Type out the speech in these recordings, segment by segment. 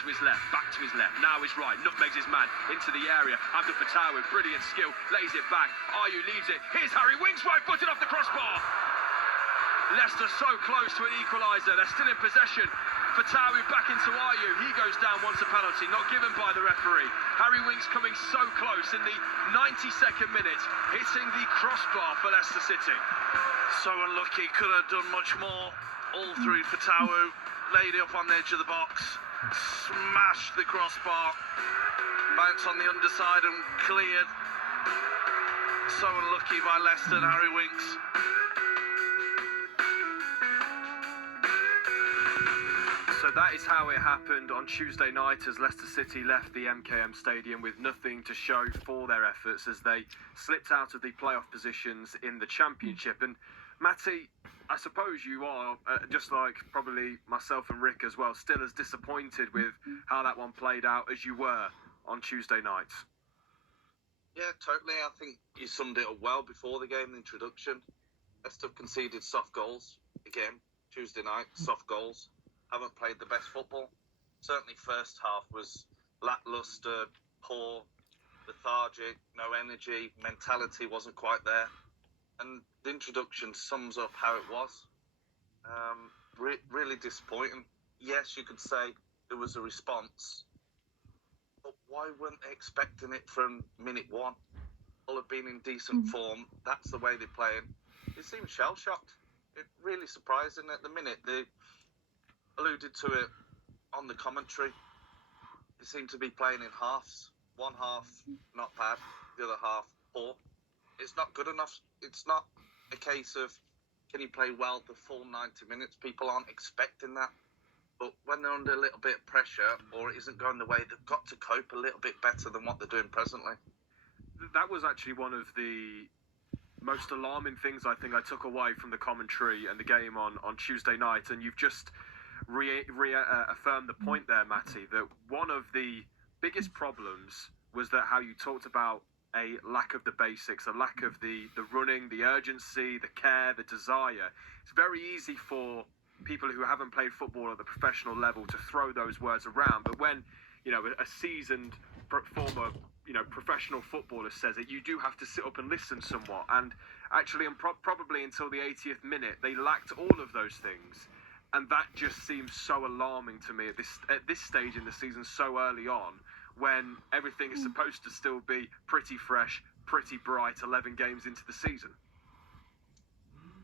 to his left, back to his left, now his right, nutmegs his man into the area. Abdul Fattah with brilliant skill, lays it back. Ayew leads it. Here's Harry Winks, right footed off the crossbar. Leicester so close to an equaliser. They're still in possession. Fattah back into Ayew. He goes down, wants a penalty, not given by the referee. Harry Winks coming so close in the 92nd minute, hitting the crossbar for Leicester City. So unlucky, could have done much more. All through Fattah, laid it up on the edge of the box, smashed the crossbar, bounced on the underside and cleared. So unlucky by Leicester and Harry Winks. So that is how it happened on Tuesday night as Leicester City left the MKM Stadium with nothing to show for their efforts as they slipped out of the playoff positions in the Championship. And Matty, I suppose you are, just like probably myself and Rick as well, still as disappointed with how that one played out as you were on Tuesday night. Yeah, totally. I think you summed it up well before the game, the introduction. Leicester conceded soft goals again, Tuesday night, soft goals. Haven't played the best football. Certainly first half was lacklustre, poor, lethargic, no energy, mentality wasn't quite there. And the introduction sums up how it was. Really disappointing. Yes, you could say there was a response, but why weren't they expecting it from minute one? All have been in decent form. That's the way they're playing. They seem shell-shocked. It really surprising. At the minute, they alluded to it on the commentary. They seem to be playing in halves. One half, not bad. The other half, poor. It's not good enough. It's not a case of can you play well the full 90 minutes. People aren't expecting that. But when they're under a little bit of pressure or it isn't going the way, they've got to cope a little bit better than what they're doing presently. That was actually one of the most alarming things I think I took away from the commentary and the game on Tuesday night. And you've just reaffirmed the point there, Matty, that one of the biggest problems was that how you talked about a lack of the basics, a lack of the running, the urgency, the care, the desire. It's very easy for people who haven't played football at the professional level to throw those words around, but when a seasoned former professional footballer says it, you do have to sit up and listen somewhat. And actually, probably until the 80th minute, they lacked all of those things, and that just seems so alarming to me at this stage in the season, so early on, when everything is supposed to still be pretty fresh, pretty bright 11 games into the season.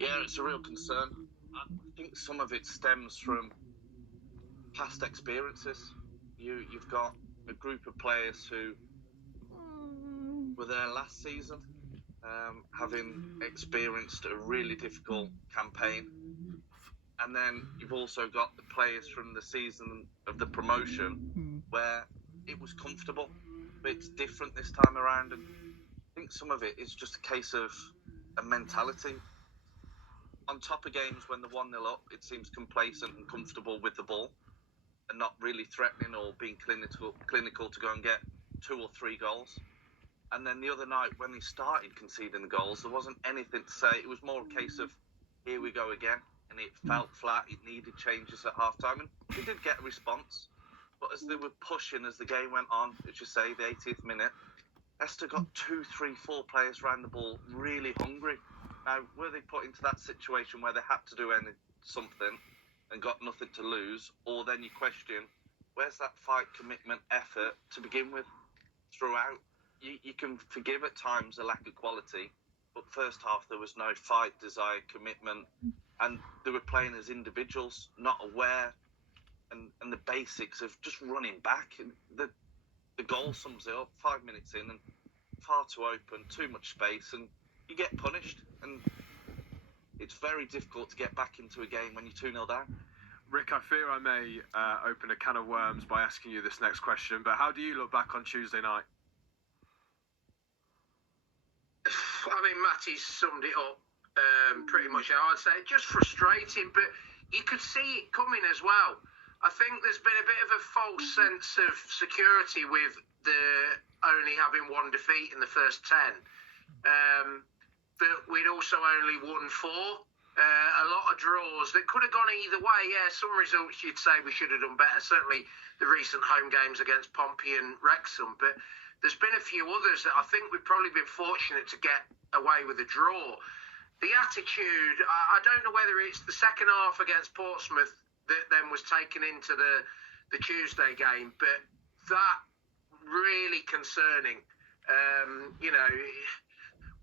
Yeah, it's a real concern. I think some of it stems from past experiences. You've got a group of players who were there last season, having experienced a really difficult campaign. And then you've also got the players from the season of the promotion where it was comfortable, but it's different this time around. And I think some of it is just a case of a mentality. On top of games when they're 1-0 up, it seems complacent and comfortable with the ball and not really threatening or being clinical to go and get 2 or 3 goals. And then the other night when they started conceding the goals, there wasn't anything to say. It was more a case of, here we go again. And it felt flat. It needed changes at half-time. And they did get a response. But as they were pushing, as the game went on, as you say, the 80th minute, Leicester got 2, 3, 4 players around the ball really hungry. Now, were they put into that situation where they had to do something and got nothing to lose? Or then you question, where's that fight, commitment, effort to begin with throughout? You can forgive at times a lack of quality, but first half there was no fight, desire, commitment, and they were playing as individuals, not aware, and the basics of just running back. And the goal sums it up, 5 minutes in, and far too open, too much space, and you get punished. And it's very difficult to get back into a game when you're 2-0 down. Rick, I fear I may open a can of worms by asking you this next question, but how do you look back on Tuesday night? I mean, Matty's summed it up pretty much how I'd say. Just frustrating, but you could see it coming as well. I think there's been a bit of a false sense of security with the only having 1 defeat in the first 10. But we'd also only won 4 A lot of draws that could have gone either way. Yeah, some results you'd say we should have done better. Certainly the recent home games against Pompey and Wrexham. But there's been a few others that I think we've probably been fortunate to get away with a draw. The attitude, I don't know whether it's the second half against Portsmouth that then was taken into the Tuesday game, but that really concerning.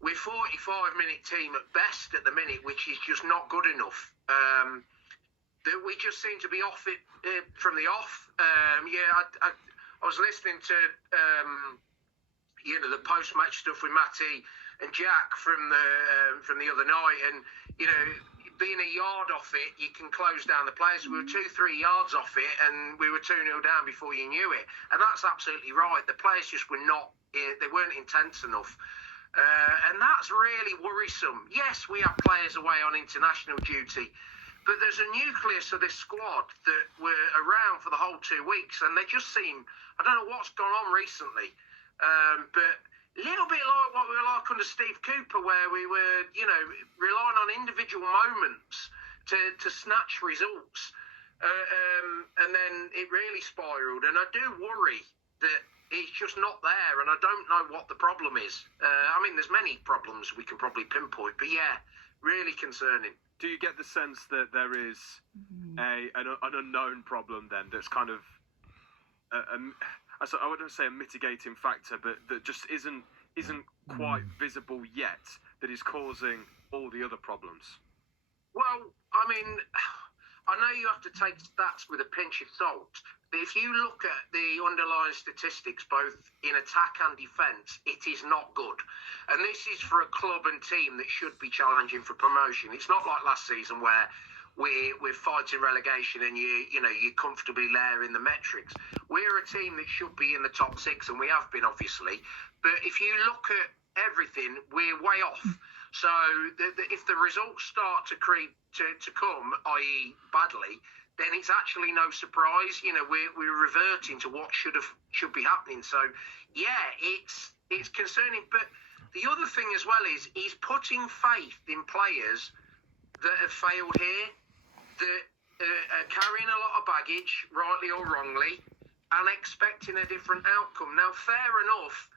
We're 45-minute team at best at the minute, which is just not good enough. That we just seem to be off it from the off. I was listening to the post-match stuff with Matty and Jack from the other night, and being a yard off it, you can close down the players. We were 2-3 yards off it, and we were 2-0 down before you knew it. And that's absolutely right. The players just were not. They weren't intense enough. And that's really worrisome. Yes, we have players away on international duty, but there's a nucleus of this squad that were around for the whole 2 weeks, and they just seem, I don't know what's gone on recently, but a little bit like what we were like under Steve Cooper, where we were, relying on individual moments to snatch results, and then it really spiralled, and I do worry that it's just not there, and I don't know what the problem is. There's many problems we can probably pinpoint, but yeah, really concerning. Do you get the sense that there is an unknown problem then that's kind of, I wouldn't say a mitigating factor, but that just isn't quite visible yet, that is causing all the other problems? Well, I know you have to take stats with a pinch of salt, but if you look at the underlying statistics, both in attack and defence, it is not good. And this is for a club and team that should be challenging for promotion. It's not like last season where we're fighting relegation and you're comfortably there in the metrics. We're a team that should be in the top 6, and we have been, obviously. But if you look at everything, we're way off. So if the results start to creep to come, i.e. badly, then it's actually no surprise. We're reverting to what should be happening. So yeah, it's concerning. But the other thing as well is he's putting faith in players that have failed here, that are carrying a lot of baggage, rightly or wrongly, and expecting a different outcome. Now, fair enough,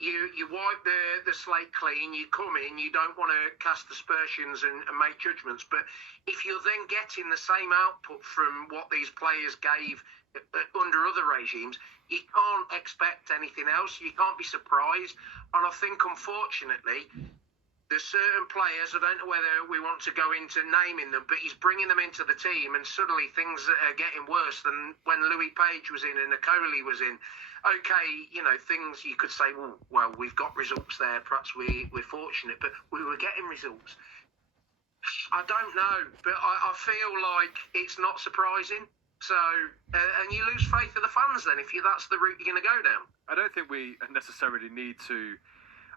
you wipe the slate clean, you come in, you don't want to cast aspersions and make judgments, but if you're then getting the same output from what these players gave under other regimes, you can't expect anything else. You can't be surprised. And I think, unfortunately, there's certain players, I don't know whether we want to go into naming them, but he's bringing them into the team, and suddenly things are getting worse than when Louis Page was in and Nicoli was in. Okay, things you could say, well, we've got results there, perhaps we're fortunate, but we were getting results. I don't know, but I feel like it's not surprising. So, and you lose faith of the fans then if that's the route you're going to go down. I don't think we necessarily need to,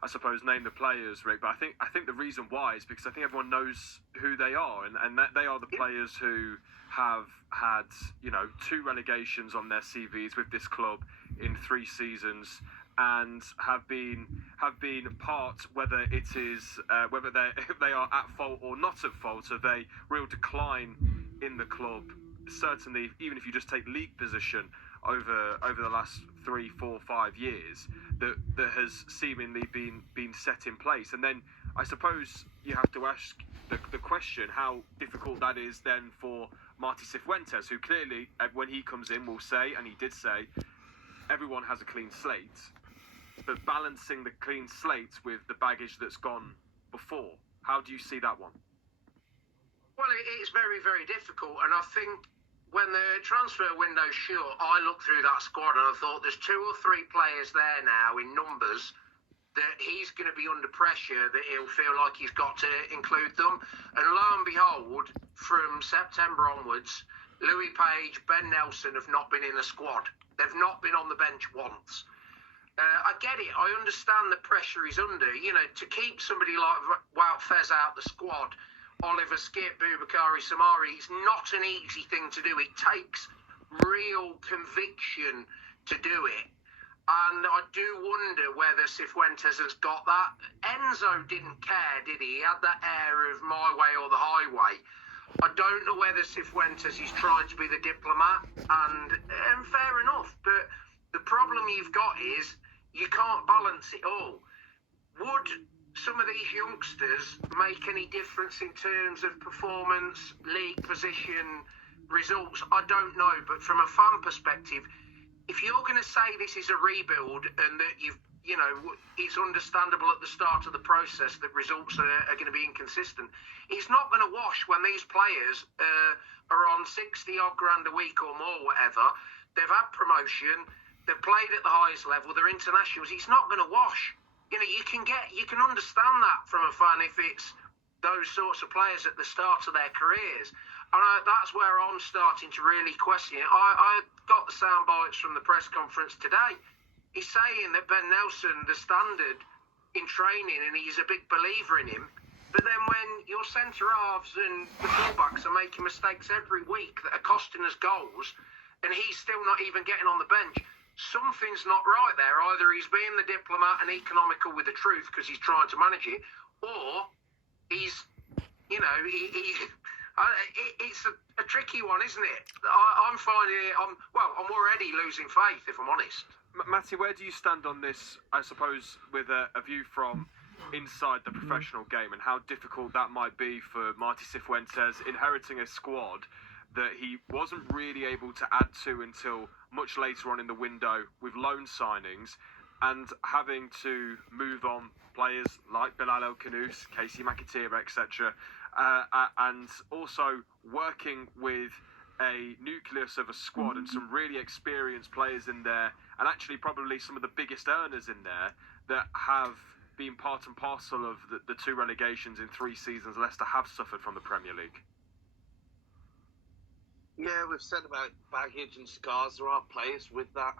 I suppose, name the players, Rick, but I think the reason why is because I think everyone knows who they are, and that they are the players who have had 2 relegations on their CVs with this club in 3 seasons, and have been part, whether it is whether they are at fault or not at fault, of a real decline in the club. Certainly, even if you just take league position over the last 3, 4, 5 years, that has seemingly been set in place. And then I suppose you have to ask the question how difficult that is then for Marty Cifuentes, who clearly, when he comes in, will say, and he did say, everyone has a clean slate, but balancing the clean slate with the baggage that's gone before. How do you see that one? Well, it's very, very difficult, and I think when the transfer window shut, I looked through that squad and I thought there's 2 or 3 players there now in numbers that he's going to be under pressure, that he'll feel like he's got to include them. And lo and behold, from September onwards, Louis Page, Ben Nelson have not been in the squad. They've not been on the bench once. I get it. I understand the pressure he's under. To keep somebody like Wout Fez out the squad, Oliver Skipp, Boubakary Samari, it's not an easy thing to do. It takes real conviction to do it. And I do wonder whether Cifuentes has got that. Enzo didn't care, did he? He had that air of my way or the highway. I don't know whether Cifuentes is trying to be the diplomat, and fair enough. But the problem you've got is you can't balance it all. Would some of these youngsters make any difference in terms of performance, league position, results? I don't know. But from a fan perspective, if you're going to say this is a rebuild and that it's understandable at the start of the process that results are going to be inconsistent, it's not going to wash when these players are on 60 odd grand a week or more, whatever. They've had promotion, they've played at the highest level, they're internationals. It's not going to wash. You can understand that from a fan if it's those sorts of players at the start of their careers. And that's where I'm starting to really question it. I got the sound bites from the press conference today. He's saying that Ben Nelson, the standard in training, and he's a big believer in him. But then when your centre halves and the fullbacks are making mistakes every week that are costing us goals, and he's still not even getting on the bench, something's not right there. Either he's being the diplomat and economical with the truth because he's trying to manage it, or he's, it's a tricky one, isn't it? I'm finding it. I'm already losing faith, if I'm honest. Matty, where do you stand on this, I suppose, with a view from inside the professional game and how difficult that might be for Marty Cifuentes inheriting a squad that he wasn't really able to add to until much later on in the window with loan signings, and having to move on players like Bilal El-Khanous, Casey McAteer, etc., and also working with a nucleus of a squad and some really experienced players in there, and actually probably some of the biggest earners in there that have been part and parcel of the two relegations in 3 seasons Leicester have suffered from the Premier League. Yeah, we've said about baggage and scars. There are players with that.